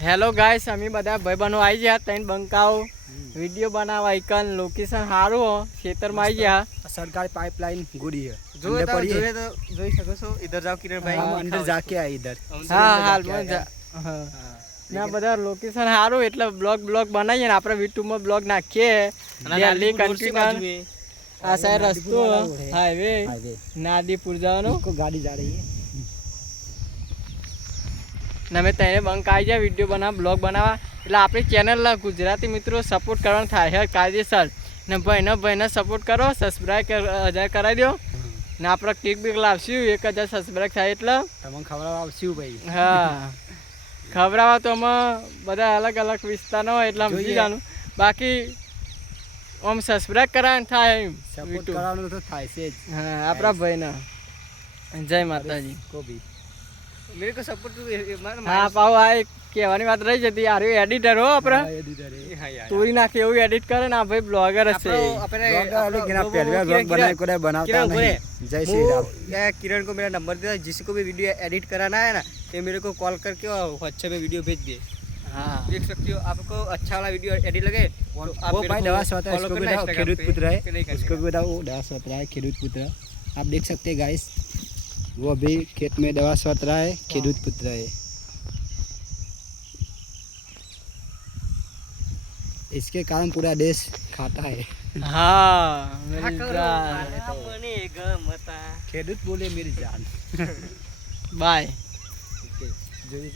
Hello guys, અમે બધા ભાઈબંધો આવી ગયા ત્રણ બંકાઓ વિડિયો બનાવવા એકન લોકેશન સારું હો ખેતરમાં આવી ગયા. सरकारी पाइपलाइन गुड़ी है जो तो જોઈ શકો છો इधर जाओ किरण भाई हम अंदर जाके आए इधर હા હાલ હા ના બધા લોકેશન સારું એટલે બ્લોગ બનાવીએ ને આપણે યુટ્યુબમાં બ્લોગ નાખીએ ડેલી કન્ટિન્યુ. આ સાઈડ રસ્તો હાઈવે નાદીપુર જવાનો को गाड़ी जा रही है ને અમે તેને બંક આવી જાય વિડીયો બનાવવા બ્લોગ બનાવવા એટલે આપણી ચેનલના ગુજરાતી મિત્રો સપોર્ટ કરવાનું થાય છે કાયદેસર ને ભાઈને સપોર્ટ કરો, સબસ્ક્રાઈબ 1000 કરાવી દો ને આપણે કેક બેક લાવશું 1000 સબસ્ક્રાઈબ થાય એટલે તમને ખબર આવશું ભાઈ. હા ખબરાવા તો અમે બધા અલગ અલગ વિસ્તારનો હોય એટલે સમજી જવાનું. બાકી આમ સબસ્ક્રાઈબ કરાવવાનું થાય એમ સપોર્ટ કરવાનું તો થાય છે જ. હા આપણા ભાઈના જય માતાજી को भी मेरे को सपोर्ट હા પાવ આ એક કહેવાની વાત રહી જતી યાર એડિટર હો આપણે एडिटर है हां यार તોરી નાખે એવું એડિટ કરે ને આ ભાઈ બ્લોગર હશે. अपने लेकिन आप पहली बार ब्लॉग बनाए को बनाता नहीं. जय श्री राम. किरण को मेरा नंबर दे, जिसको भी वीडियो एडिट कराना है ना ये मेरे को कॉल करके व्हाट्सएप पे वीडियो भेज दिए. હા देख सकते हो, आपको अच्छा वाला वीडियो एडिट लगे तो आप वो मेरे भाई को दवा होता है follow इसको भी करना बताओ Instagram खेडूत पे, पुत्र है फिर नहीं उसको करेगा. भी बताओ दवा सोत रहा है खेडूत पुत्र. आप देख सकते हैं गाइस वो भी खेत में दवा सोत रहा है खेडूत पुत्र है. इसके कारण पूरा देश खाता है. હા હા મેરી કરો, જાન. મારા મને ગમતા खेडूत बोले मेरी जान. બાય. જોઈ